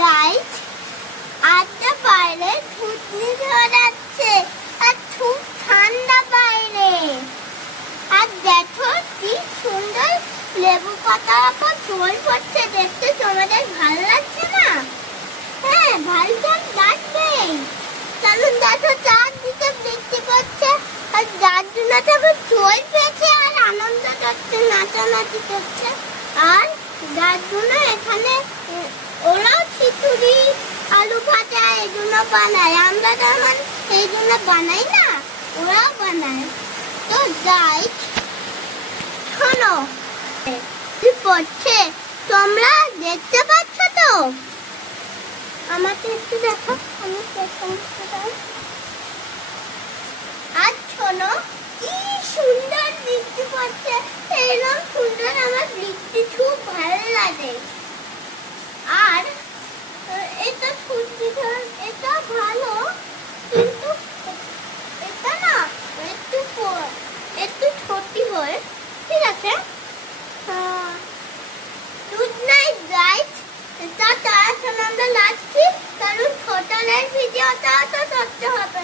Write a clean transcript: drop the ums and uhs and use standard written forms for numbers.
Guys, আজকে বাইরে ঘুটনি ধরাচ্ছে আর খুব ঠান্ডা বাইরে। আর দেখো কি সুন্দর লেবু পাতার উপর জল পড়ছে, দেখতে তোমাদের ভালো লাগছে না? হ্যাঁ, ভালো তো লাগবেই। কারণ দেখো চারদিকে বৃষ্টি পড়ছে আর যার জন্য তবে জল পেয়েছে আর আনন্দ করছে, নাচানাচি করছে। আর যার জন্য এখানে ওরাও খিচুড়ি আলু ভাজা এগুলো বানায়, আমরা তেমন এই জন্য বানাই না, ওরাও বানায়। তো যাই, শোনো কি পড়ছে তোমরা দেখতে পাচ্ছ তো? আমাকে একটু দেখো, আমি আর শোনো কি সুন্দর বৃষ্টি পড়ছে। এরকম সুন্দর আমার বৃষ্টি খুব ভালো লাগে। আর এটা সত্যি এটা ভালো, কিন্তু এটা না একটু ছোটি হয়। ঠিক আছে, গুড নাইট গাইস। এটা তার আমরা লাগছি, কারণ ছোটদের ভিডিওটা তো করতে হবে।